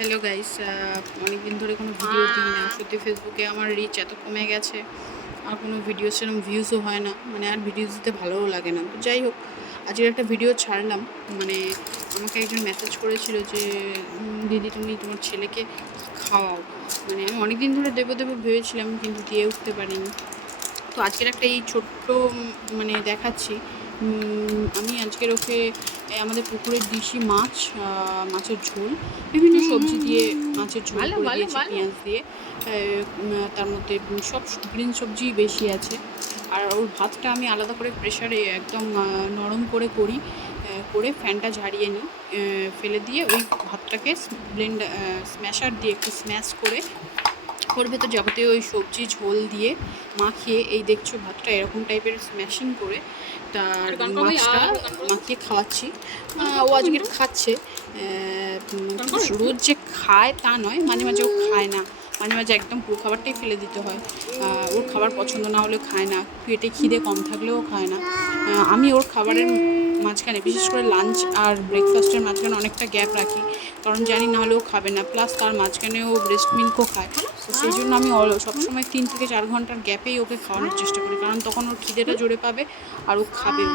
Hello guys অনেক দিন ধরে কোনো ভিডিও দিই না সত্যি ফেসবুকে আমার রিচ এত কমে গেছে আর কোনো ভিডিও সেরকম ভিউজও হয় না। মানে আর ভিডিও দিতে ভালোও লাগে না। তো যাই হোক আজকের একটা ভিডিও ছাড়লাম। মানে আমাকে একজন মেসেজ করেছিল যে দিদি তুমি তোমার ছেলেকে খাওয়াও। মানে আমি অনেক দিন ধরে দেবো দেবো ভেবেছিলাম কিন্তু দিয়ে উঠতে পারিনি। তো আজকের একটা এই ছোট্ট মানে দেখাচ্ছি। আমি আজকের ওকে আমাদের পুকুরের দিশি মাছ মাছের ঝোল বিভিন্ন সবজি দিয়ে মাছের ঝোল করে দিয়েছি পেঁয়াজ দিয়ে। তার মধ্যে সব গ্রিন সবজি বেশি আছে। আর ওর ভাতটা আমি আলাদা করে প্রেশারে একদম নরম করে করি করে ফ্যানটা ঝাড়িয়ে নিই ফেলে দিয়ে ওই ভাতটাকে ব্লেন্ড স্ম্যাশার দিয়ে একটু স্ম্যাশ করে ওর ভেতর যাবতীয় ওই সবজি ঝোল দিয়ে মাখিয়ে এই দেখছ ভাতটা এরকম টাইপের স্ম্যাশিং করে তার মাছটা মাখিয়ে খাওয়াচ্ছি। ও আজকে খাচ্ছে। রোজ যে খায় তা নয় মাঝে মাঝে ও খায় না। মাঝে মাঝে একদম পুরো খাবারটাই ফেলে দিতে হয়। ওর খাবার পছন্দ না হলে খায় না। পেটে খিদে কম থাকলেও খায় না। আমি ওর খাবারের মাঝখানে বিশেষ করে লাঞ্চ আর ব্রেকফাস্টের মাঝখানে অনেকটা গ্যাপ রাখি। কারণ জানি না হলেও খাবে না। প্লাস তার মাঝখানে ও ব্রেস্ট মিল্কও খায়। তো সেই জন্য আমি সবসময় তিন থেকে চার ঘণ্টার গ্যাপেই ওকে খাওয়ানোর চেষ্টা করি, কারণ তখন ওর খিদেটা জোরে পাবে আর ও খাবেও।